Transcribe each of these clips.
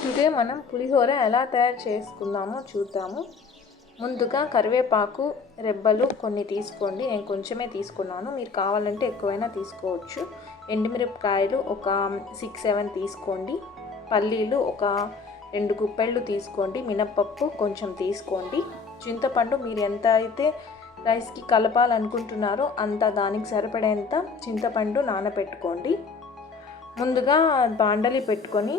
Today మనం పులిహోర ఎలా తయారు చేసుకుందామో చూద్దాము. ముందుగా కరివేపాకు రెబ్బలు కొన్ని తీసుకోండి. నేను కొంచెమే తీసుకున్నాను, మీరు కావాలంటే ఎక్కువైనా తీసుకోవచ్చు. ఎండుమిరపకాయలు ఒక 6-7 తీసుకోండి. పల్లీలు ఒక 2 గుప్పెళ్ళు తీసుకోండి. మినప్పప్పు కొంచెం తీసుకోండి. చింతపండు మీరు ఎంత అయితే రైస్కి కలపాలనుకుంటున్నారో అంత దానికి సరిపడేంత చింతపండు నానబెట్టుకోండి. ముందుగా బాండలి పెట్టుకొని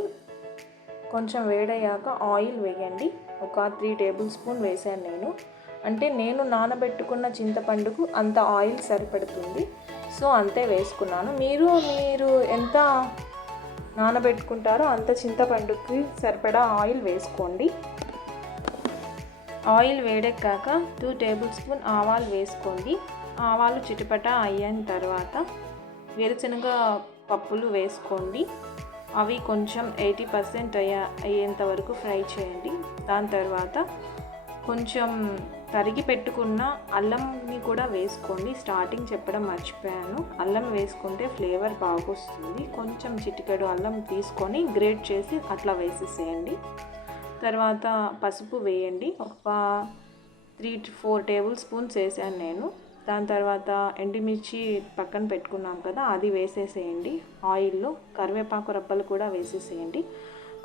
కొంచెం వేడయ్యాక ఆయిల్ వేయండి. ఒక 3 టేబుల్ స్పూన్ వేసాను నేను. అంటే నేను నానబెట్టుకున్న చింతపండుకు అంత ఆయిల్ సరిపడుతుంది, సో అంతే వేసుకున్నాను. మీరు ఎంత నానబెట్టుకుంటారో అంత చింతపండుకి సరిపడా ఆయిల్ వేసుకోండి. ఆయిల్ వేడెక్కాక 2 టేబుల్ స్పూన్ ఆవాలు వేసుకోండి. ఆవాలు చిటపట అయిన తర్వాత వేరుశనగ పప్పులు వేసుకోండి. అవి కొంచెం 80% అయ్యేంత వరకు ఫ్రై చేయండి. దాని తర్వాత కొంచెం తరిగి పెట్టుకున్న అల్లంని కూడా వేసుకోండి. స్టార్టింగ్ చెప్పడం మర్చిపోయాను, అల్లం వేసుకుంటే ఫ్లేవర్ బాగొస్తుంది. కొంచెం చిటికెడు అల్లం తీసుకొని గ్రేట్ చేసి అట్లా వేసేసేయండి. తర్వాత పసుపు వేయండి. ఒక 3-4 టేబుల్ స్పూన్స్ వేసాను నేను. దాని తర్వాత ఎండుమిర్చి పక్కన పెట్టుకున్నాం కదా, అది వేసేసేయండి. ఆయిల్లో కరివేపాకు రబ్బలు కూడా వేసేసేయండి.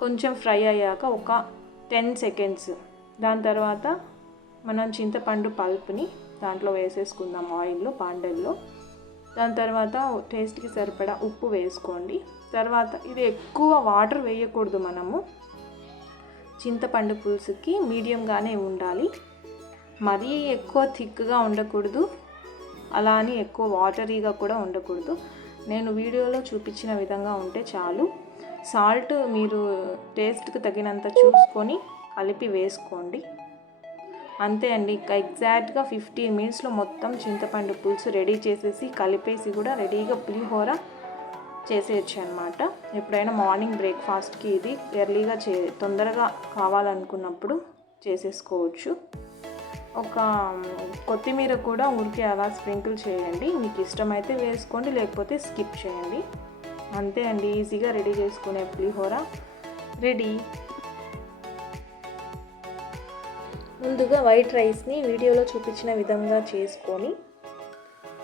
కొంచెం ఫ్రై అయ్యాక ఒక 10 సెకండ్స్ దాని తర్వాత మనం చింతపండు పల్ప్ని దాంట్లో వేసేసుకుందాం ఆయిల్లో, బాండల్లో. దాని తర్వాత టేస్ట్కి సరిపడా ఉప్పు వేసుకోండి. తర్వాత ఇది ఎక్కువ వాటర్ వేయకూడదు, మనము చింతపండు పులుసుకి మీడియంగానే ఉండాలి. మరీ ఎక్కువ థిక్గా ఉండకూడదు, అలా అని ఎక్కువ వాటరీగా కూడా ఉండకూడదు. నేను వీడియోలో చూపించిన విధంగా ఉంటే చాలు. సాల్ట్ మీరు టేస్ట్కి తగినంత చూసుకొని కలిపి వేసుకోండి. అంతే అండి. ఎగ్జాక్ట్గా 15 మినిట్స్లో మొత్తం చింతపండు పులుసు రెడీ చేసేసి కలిపేసి కూడా రెడీగా పులిహోర చేసేయచ్చు అనమాట. ఎప్పుడైనా మార్నింగ్ బ్రేక్ఫాస్ట్కి ఇది ఎర్లీగా తొందరగా కావాలనుకున్నప్పుడు చేసేసుకోవచ్చు. ఒక కొత్తిమీర కూడా ఊరికే అలా స్ప్రింకిల్ చేయండి. మీకు ఇష్టమైతే వేసుకోండి, లేకపోతే స్కిప్ చేయండి. అంతే అండి, ఈజీగా రెడీ చేసుకునే పులిహోర రెడీ. ముందుగా వైట్ రైస్ని వీడియోలో చూపించిన విధంగా చేసుకొని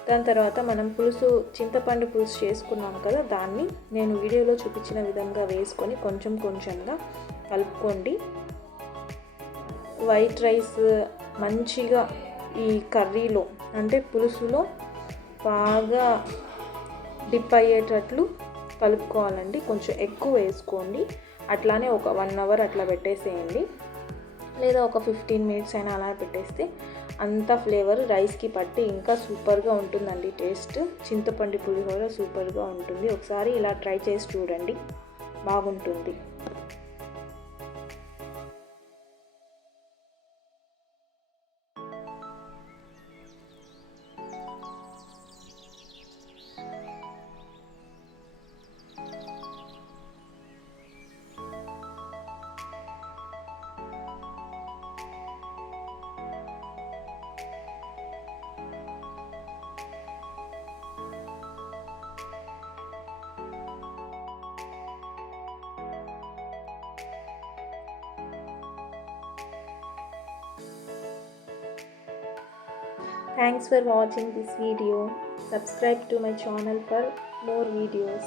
దాని తర్వాత మనం చింతపండు పులుసు చేసుకున్నాం కదా, దాన్ని నేను వీడియోలో చూపించిన విధంగా వేసుకొని కొంచెం కొంచెంగా కలుపుకోండి. వైట్ రైస్ మంచిగా ఈ కర్రీలో అంటే పులుసులో బాగా డిప్ అయ్యేటట్లు కలుపుకోవాలండి. కొంచెం ఎక్కువ వేసుకోండి. అట్లానే ఒక 1 అవర్ అట్లా పెట్టేసేయండి, లేదా ఒక 15 మినిట్స్ అయినా అలా పెట్టేస్తే అంత ఫ్లేవర్ రైస్కి పట్టి ఇంకా సూపర్గా ఉంటుందండి. టేస్ట్ చింతపండు పులిహోర సూపర్గా ఉంటుంది. ఒకసారి ఇలా ట్రై చేసి చూడండి, బాగుంటుంది. Thanks for watching this video. Subscribe to my channel for more videos.